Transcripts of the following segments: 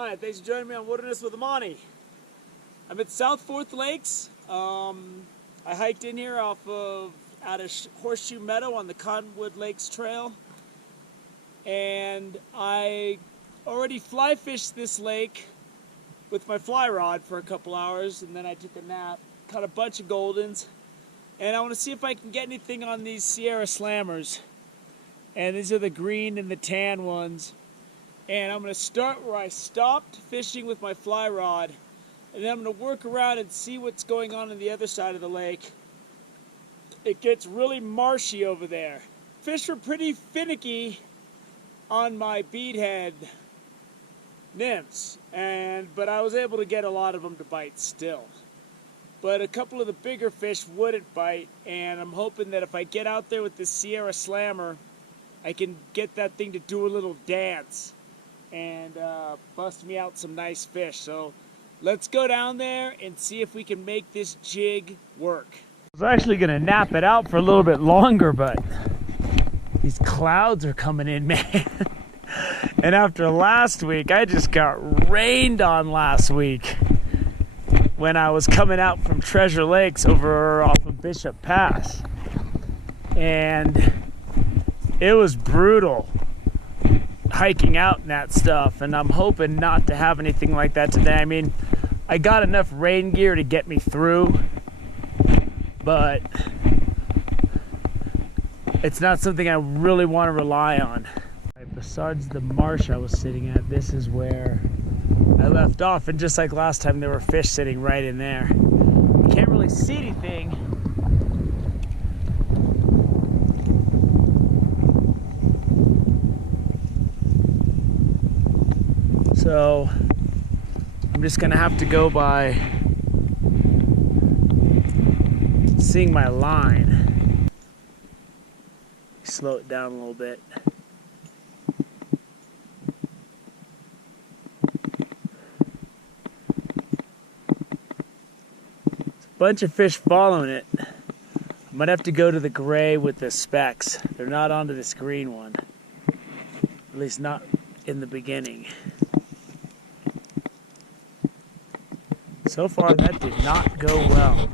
Hi, thanks for joining me on Wilderness with Amani. I'm at South Fourth Lakes. I hiked in here out of Horseshoe Meadow on the Cottonwood Lakes Trail. And I already fly fished this lake with my fly rod for a couple hours, and then I took a nap, caught a bunch of goldens, and I want to see if I can get anything on these Sierra Slammers. And these are the green and the tan ones. And I'm going to start where I stopped fishing with my fly rod, and then I'm going to work around and see what's going on the other side of the lake. It gets really marshy over there. Fish were pretty finicky on my beadhead nymphs, but I was able to get a lot of them to bite still. But a couple of the bigger fish wouldn't bite, and I'm hoping that if I get out there with this Sierra Slammer, I can get that thing to do a little dance and bust me out some nice fish. So let's go down there and see if we can make this jig work. I was actually gonna nap it out for a little bit longer, but these clouds are coming in, man. And after last week, I just got rained on last week when I was coming out from Treasure Lakes over off of Bishop Pass. And it was brutal hiking out and that stuff, and I'm hoping not to have anything like that today. I mean, I got enough rain gear to get me through, but it's not something I really want to rely on. Besides the marsh I was sitting at, this is where I left off, and just like last time, there were fish sitting right in there. You can't really see anything, so I'm just gonna have to go by seeing my line. Slow it down a little bit. There's a bunch of fish following it. I might have to go to the gray with the specks. They're not onto this green one. At least not in the beginning. So far, that did not go well.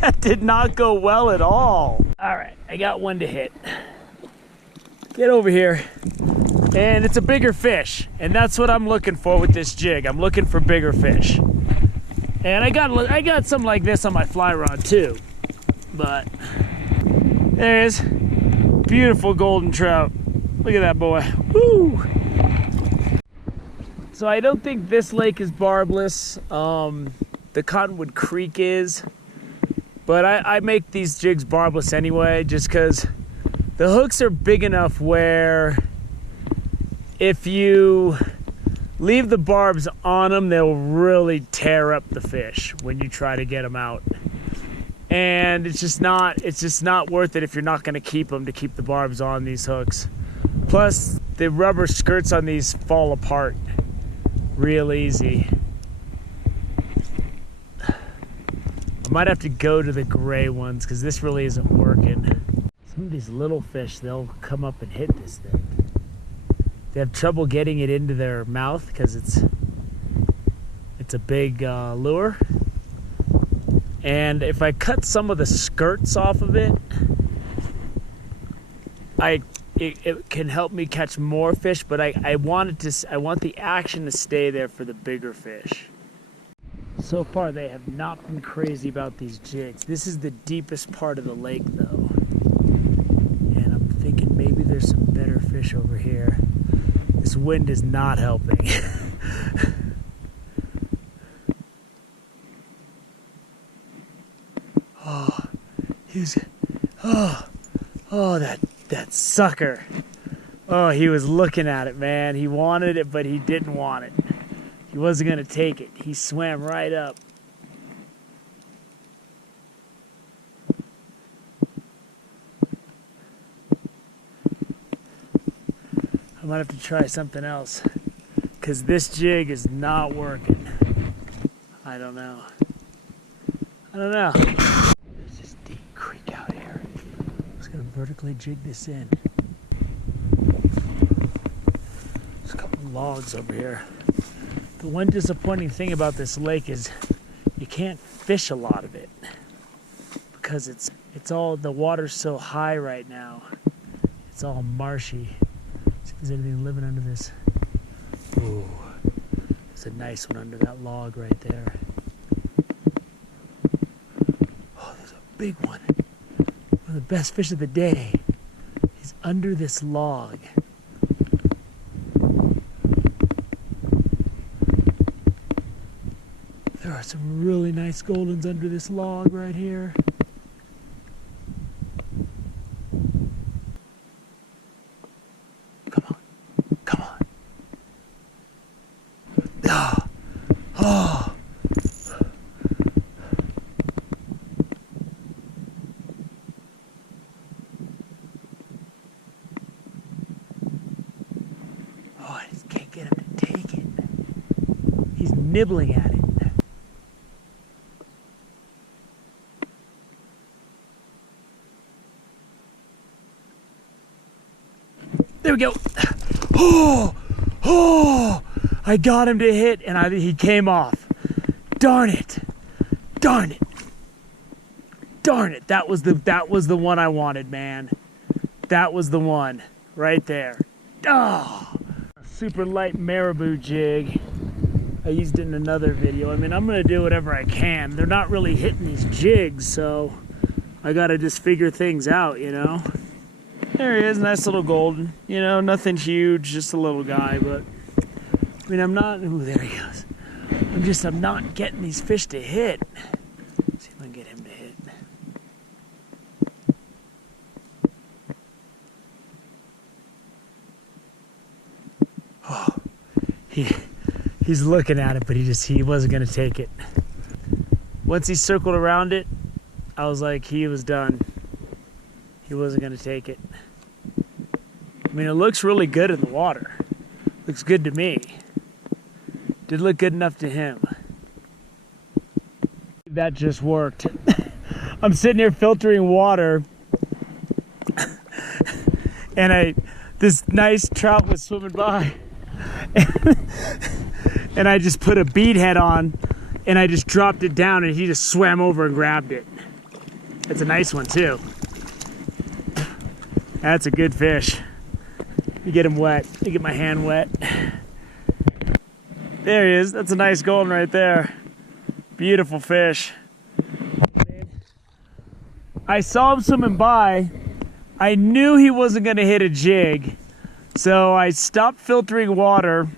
That did not go well at all. All right, I got one to hit. Get over here. And it's a bigger fish. And that's what I'm looking for with this jig. I'm looking for bigger fish. And I got some like this on my fly rod too. But there it is. Beautiful golden trout. Look at that boy. Woo! So I don't think this lake is barbless. The Cottonwood Creek is, but I make these jigs barbless anyway, just because the hooks are big enough where if you leave the barbs on them, they'll really tear up the fish when you try to get them out. And it's just not worth it if you're not going to keep them, to keep the barbs on these hooks. Plus, the rubber skirts on these fall apart real easy. I might have to go to the gray ones because this really isn't working. Some of these little fish, they'll come up and hit this thing. They have trouble getting it into their mouth because it's a big lure. And if I cut some of the skirts off of it, it can help me catch more fish, but I want the action to stay there for the bigger fish. So far, they have not been crazy about these jigs. This is the deepest part of the lake, though. And I'm thinking maybe there's some better fish over here. This wind is not helping. That sucker. Oh, he was looking at it, man. He wanted it, but he didn't want it. He wasn't going to take it. He swam right up. I might have to try something else, because this jig is not working. I don't know. There's this deep creek out here. I'm just going to vertically jig this in. There's a couple logs over here. The one disappointing thing about this lake is you can't fish a lot of it because it's all, the water's so high right now. It's all marshy. See if there's anything living under this. Ooh, there's a nice one under that log right there. Oh, there's a big one. One of the best fish of the day. He's under this log. There are some really nice goldens under this log right here. Come on, come on. Ah, oh. Oh, I just can't get him to take it. He's nibbling at it. There we go. Oh, oh, I got him to hit and he came off. Darn it. Darn it. Darn it. That was the one I wanted, man. That was the one right there. Oh, a super light marabou jig. I used it in another video. I mean, I'm going to do whatever I can. They're not really hitting these jigs, so I got to just figure things out, you know. There he is, nice little golden. You know, nothing huge, just a little guy, but I mean, I'm not, ooh, there he goes. I'm not getting these fish to hit. Let's see if I can get him to hit. Oh, he's looking at it, but he wasn't gonna take it. Once he circled around it, I was like, he was done. He wasn't gonna take it. I mean, it looks really good in the water. Looks good to me. Did look good enough to him. That just worked. I'm sitting here filtering water, and this nice trout was swimming by, and I just put a bead head on, and I just dropped it down, and he just swam over and grabbed it. It's a nice one too. That's a good fish. Let me get him wet. Let me get my hand wet. There he is. That's a nice golden right there. Beautiful fish. I saw him swimming by. I knew he wasn't going to hit a jig, so I stopped filtering water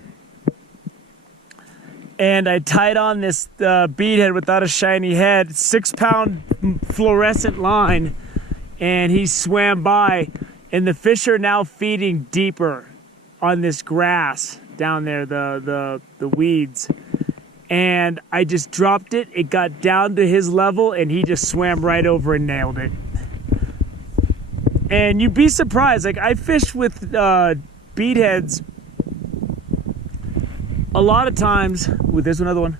and I tied on this bead head without a shiny head, 6-pound fluorescent line, and he swam by. And the fish are now feeding deeper on this grass down there, the weeds. And I just dropped it. It got down to his level, and he just swam right over and nailed it. And you'd be surprised. Like, I fish with bead heads a lot of times. Ooh, there's another one.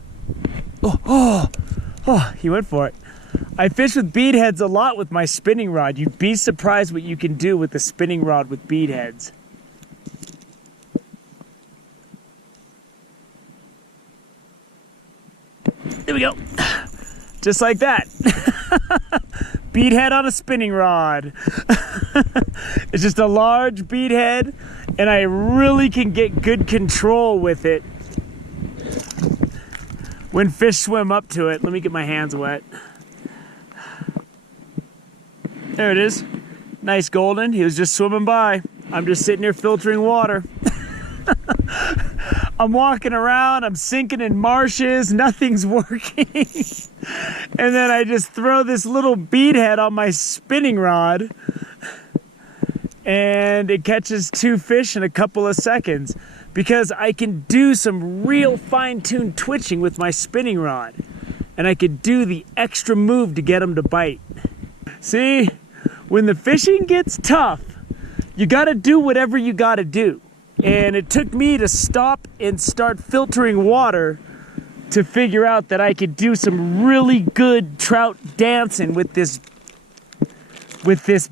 Oh, he went for it. I fish with bead heads a lot with my spinning rod. You'd be surprised what you can do with a spinning rod with bead heads. There we go. Just like that. Bead head on a spinning rod. It's just a large bead head, and I really can get good control with it when fish swim up to it. Let me get my hands wet. There it is. Nice golden. He was just swimming by. I'm just sitting here filtering water. I'm walking around. I'm sinking in marshes. Nothing's working. And then I just throw this little bead head on my spinning rod, and it catches 2 fish in a couple of seconds because I can do some real fine-tuned twitching with my spinning rod, and I could do the extra move to get them to bite. See? When the fishing gets tough, you got to do whatever you got to do. And it took me to stop and start filtering water to figure out that I could do some really good trout dancing with this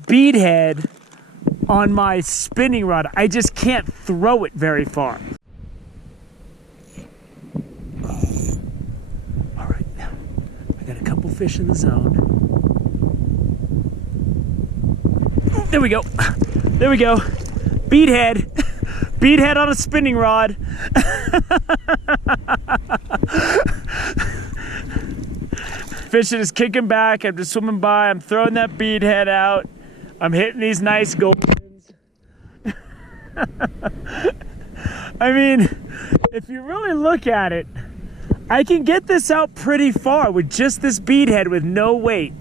bead head on my spinning rod. I just can't throw it very far. fish in the zone. There we go. There we go. Beadhead. Beadhead on a spinning rod. Fish is kicking back. I'm just swimming by. I'm throwing that beadhead out. I'm hitting these nice goldens. I mean, if you really look at it, I can get this out pretty far with just this beadhead with no weight.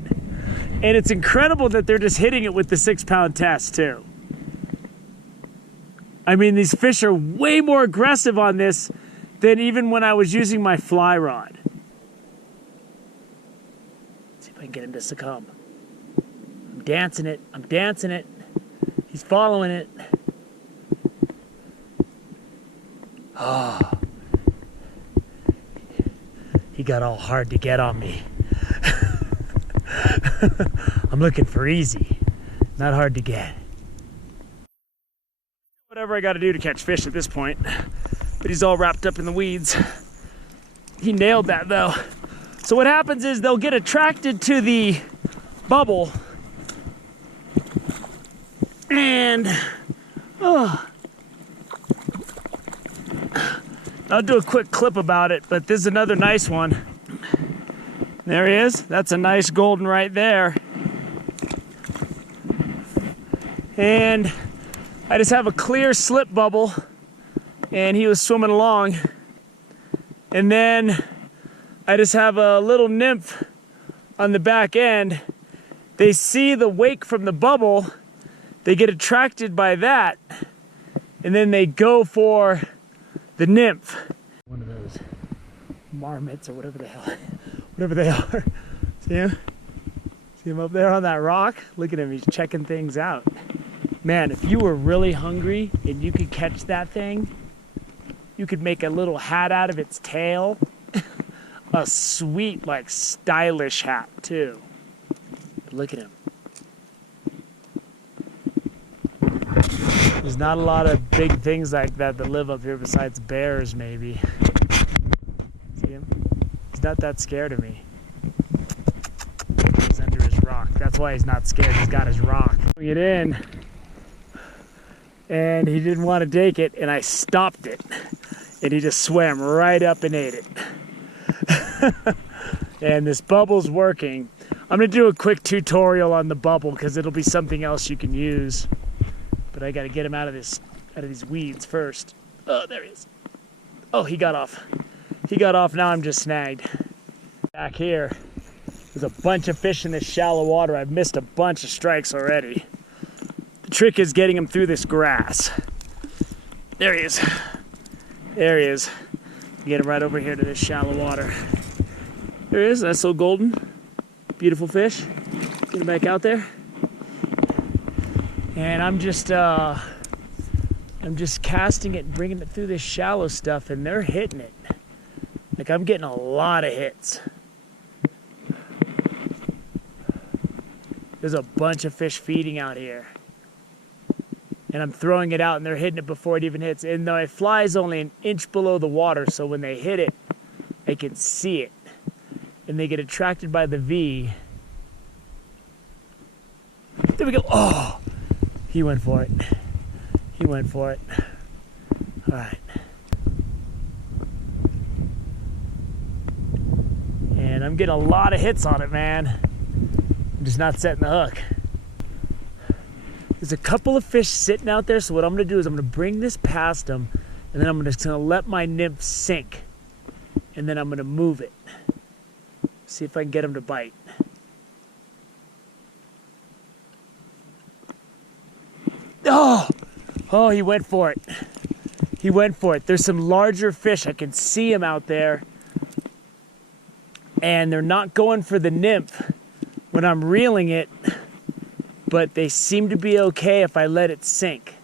And it's incredible that they're just hitting it with the 6-pound test too. I mean, these fish are way more aggressive on this than even when I was using my fly rod. Let's see if I can get him to succumb. I'm dancing it. I'm dancing it. He's following it. Oh. He got all hard to get on me. I'm looking for easy, not hard to get. Whatever I got to do to catch fish at this point, but he's all wrapped up in the weeds. He nailed that though. So what happens is they'll get attracted to the bubble and I'll do a quick clip about it, but this is another nice one. There he is. That's a nice golden right there. And I just have a clear slip bubble and he was swimming along. And then I just have a little nymph on the back end. They see the wake from the bubble, they get attracted by that, and then they go for the nymph. One of those marmots or whatever the hell, whatever they are. See him? See him up there on that rock? Look at him, he's checking things out. Man, if you were really hungry and you could catch that thing, you could make a little hat out of its tail. A sweet, like, stylish hat, too. But look at him. There's not a lot of big things like that that live up here besides bears, maybe. See him? He's not that scared of me. He's under his rock. That's why he's not scared. He's got his rock. Get in. And he didn't want to take it, and I stopped it. And he just swam right up and ate it. And this bubble's working. I'm gonna do a quick tutorial on the bubble because it'll be something else you can use. But I gotta get him out of these weeds first. Oh, there he is. Oh, he got off. He got off, now I'm just snagged. Back here, there's a bunch of fish in this shallow water. I've missed a bunch of strikes already. The trick is getting him through this grass. There he is. There he is. Get him right over here to this shallow water. There he is, nice little golden. Beautiful fish. Get him back out there. And I'm just casting it and bringing it through this shallow stuff, and they're hitting it. Like, I'm getting a lot of hits. There's a bunch of fish feeding out here. And I'm throwing it out and they're hitting it before it even hits. And my fly's only an inch below the water, so when they hit it, I can see it. And they get attracted by the V. There we go. Oh, he went for it. He went for it. All right. And I'm getting a lot of hits on it, man. I'm just not setting the hook. There's a couple of fish sitting out there, so what I'm gonna do is I'm gonna bring this past them, and then I'm just gonna let my nymph sink, and then I'm gonna move it. See if I can get him to bite. Oh, he went for it. He went for it. There's some larger fish. I can see them out there, and they're not going for the nymph when I'm reeling it, but they seem to be okay if I let it sink.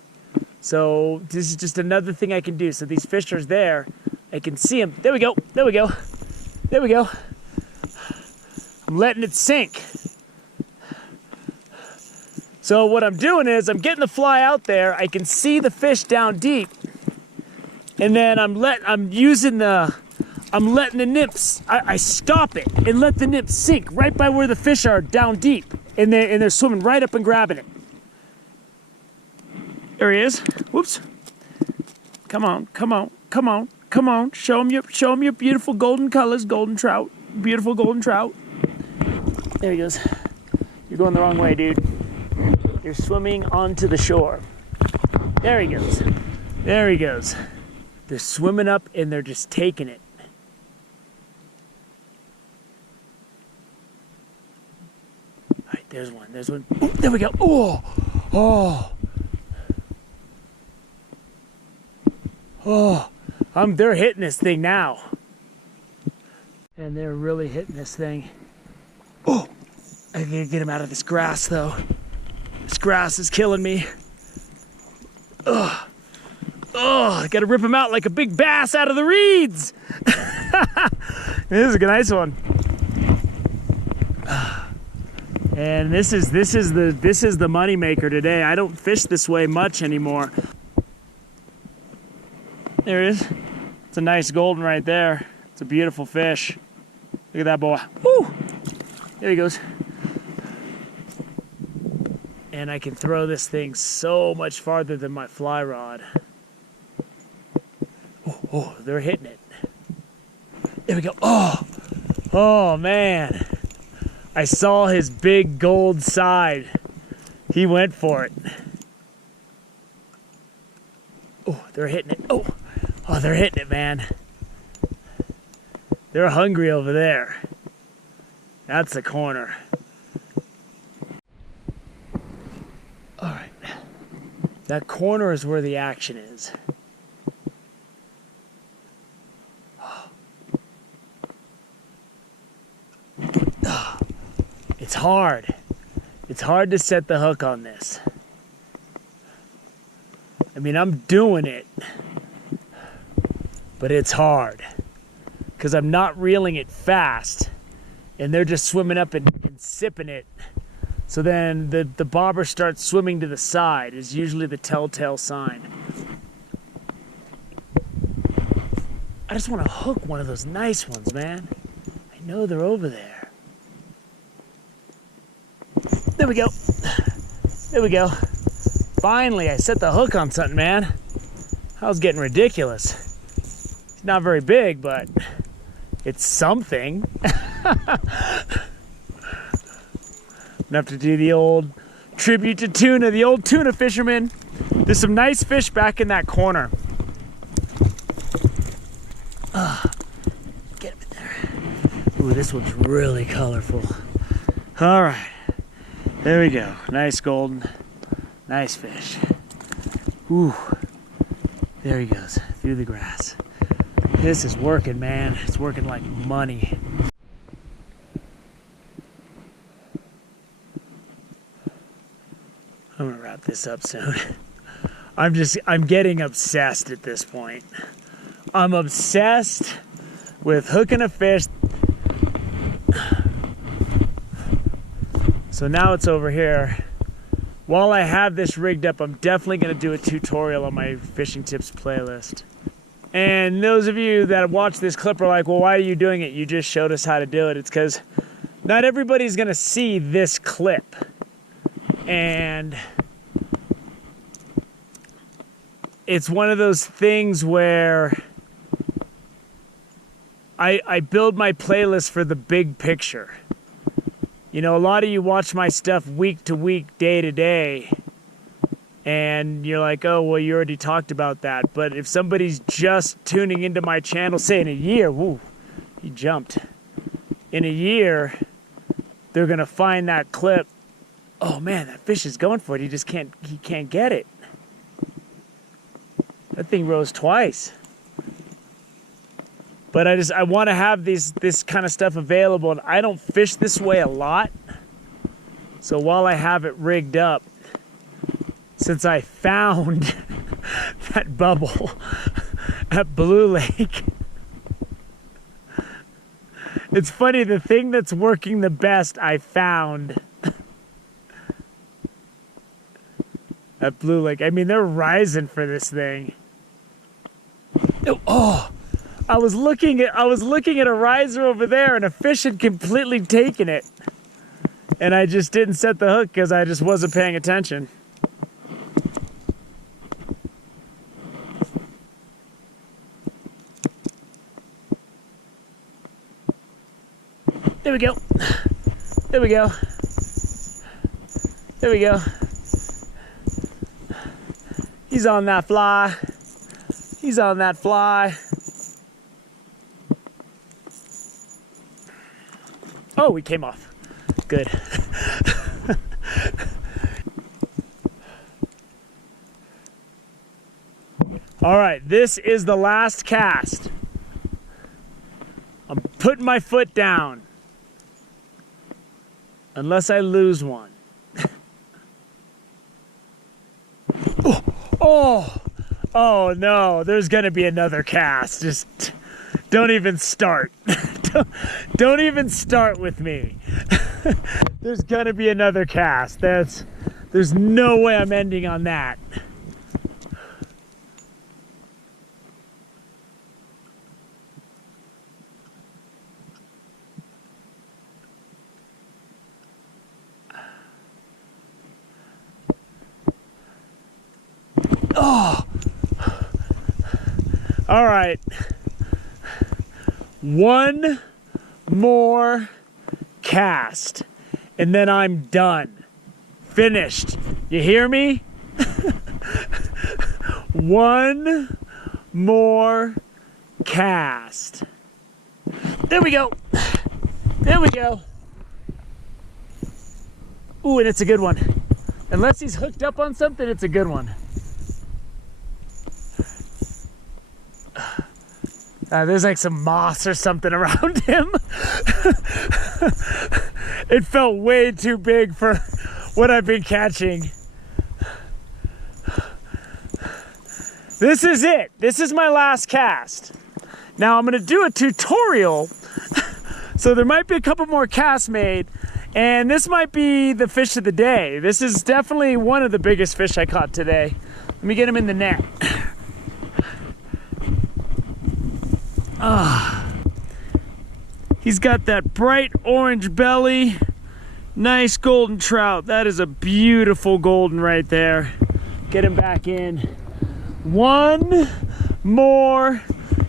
So this is just another thing I can do. So these fish are there. I can see them. There we go. There we go. There we go. I'm letting it sink. So what I'm doing is I'm getting the fly out there. I can see the fish down deep. And then I'm using the I'm letting the nymphs, I stop it and let the nymphs sink right by where the fish are down deep. And they're swimming right up and grabbing it. There he is. Whoops. Come on, come on, come on, come on. Show him your beautiful golden colors, golden trout. Beautiful golden trout. There he goes. You're going the wrong way, dude. You're swimming onto the shore. There he goes. There he goes. They're swimming up and they're just taking it. All right, there's one. There's one. Ooh, there we go. Oh, oh, oh. They're hitting this thing now. And they're really hitting this thing. Oh, I gotta get him out of this grass though. This grass is killing me. Oh, I gotta rip him out like a big bass out of the reeds. This is a nice one. And this is the money maker today. I don't fish this way much anymore. There it is. It's a nice golden right there. It's a beautiful fish. Look at that boy. Woo! There he goes. And I can throw this thing so much farther than my fly rod. Oh, they're hitting it. There we go. Oh man. I saw his big gold side. He went for it. Oh, they're hitting it. Oh, they're hitting it, man. They're hungry over there. That's the corner. All right. That corner is where the action is. It's hard. It's hard to set the hook on this. I mean, I'm doing it, but it's hard because I'm not reeling it fast and they're just swimming up and sipping it. So then the bobber starts swimming to the side is usually the telltale sign. I just want to hook one of those nice ones, man. I know they're over there. There we go. There we go. Finally, I set the hook on something, man. I was getting ridiculous. It's not very big, but it's something. I'm gonna have to do the old tribute to tuna, the old tuna fisherman. There's some nice fish back in that corner. Get him in there. Ooh, this one's really colorful. All right. There we go. Nice golden. Nice fish. Ooh. There he goes. Through the grass. This is working, man. It's working like money. I'm gonna wrap this up soon. I'm getting obsessed at this point. I'm obsessed with hooking a fish. So now it's over here. While I have this rigged up, I'm definitely gonna do a tutorial on my fishing tips playlist. And those of you that watch this clip are like, well, why are you doing it? You just showed us how to do it. It's because not everybody's gonna see this clip. And it's one of those things where I build my playlist for the big picture. You know, a lot of you watch my stuff week to week, day to day, and you're like, oh, well, you already talked about that. But if somebody's just tuning into my channel, say in a year, woo, he jumped. In a year, they're gonna find that clip. Oh man, that fish is going for it. He can't get it. That thing rose twice. But I want to have this kind of stuff available, and I don't fish this way a lot. So while I have it rigged up, since I found that bubble at Blue Lake, it's funny, the thing that's working the best I found at Blue Lake. I mean, they're rising for this thing. I was looking at a riser over there, and a fish had completely taken it, and I just didn't set the hook because I just wasn't paying attention. There we go. There we go. There we go. He's on that fly. He's on that fly. Oh, he came off. Good. All right, this is the last cast. I'm putting my foot down. Unless I lose one. Oh no, there's gonna be another cast. Just don't even start. Don't even start with me. There's gonna be another cast. There's no way I'm ending on that. Oh. All right. One more cast, and then I'm done. Finished. You hear me? One more cast. There we go. There we go. Ooh, and it's a good one. Unless he's hooked up on something, it's a good one. There's like some moss or something around him. It felt way too big for what I've been catching. This is it. This is my last cast. Now I'm gonna do a tutorial. So there might be a couple more casts made, and this might be the fish of the day. This is definitely one of the biggest fish I caught today. Let me get him in the net. He's got that bright orange belly. Nice golden trout. That is a beautiful golden right there. Get him back in. One more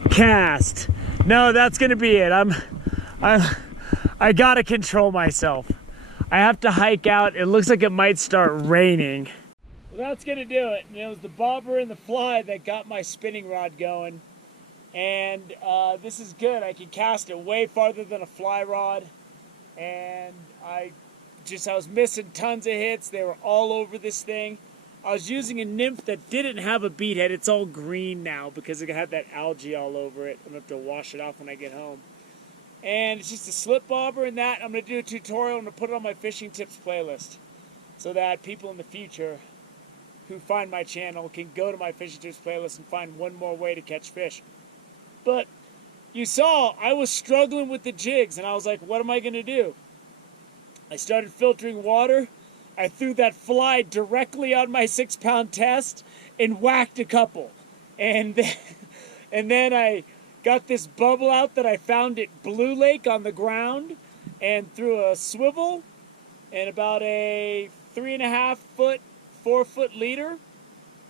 cast. No, that's gonna be it. I gotta control myself. I have to hike out. It looks like it might start raining. Well, that's gonna do it. And it was the bobber and the fly that got my spinning rod going. And this is good. I can cast it way farther than a fly rod. And I was missing tons of hits. They were all over this thing. I was using a nymph that didn't have a bead head. It's all green now because it had that algae all over it. I'm going to have to wash it off when I get home. And it's just a slip bobber and that. I'm going to do a tutorial. I'm going to put it on my fishing tips playlist so that people in the future who find my channel can go to my fishing tips playlist and find one more way to catch fish. But you saw I was struggling with the jigs, and I was like, what am I going to do? I started filtering water. I threw that fly directly on my 6-pound test and whacked a couple. And then I got this bubble out that I found at Blue Lake on the ground and threw a swivel and about a 3.5-foot, 4-foot leader,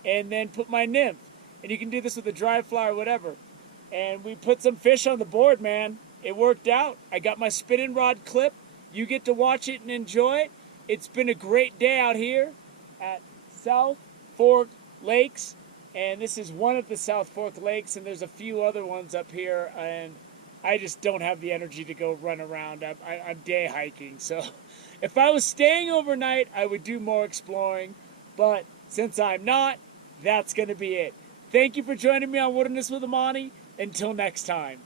and then put my nymph. And you can do this with a dry fly or whatever. And we put some fish on the board, man. It worked out. I got my spinning rod clip. You get to watch it and enjoy it. It's been a great day out here at South Fork Lakes. And this is one of the South Fork Lakes, and there's a few other ones up here. And I just don't have the energy to go run around. I'm day hiking. So if I was staying overnight, I would do more exploring. But since I'm not, that's going to be it. Thank you for joining me on Wilderness with Amani. Until next time.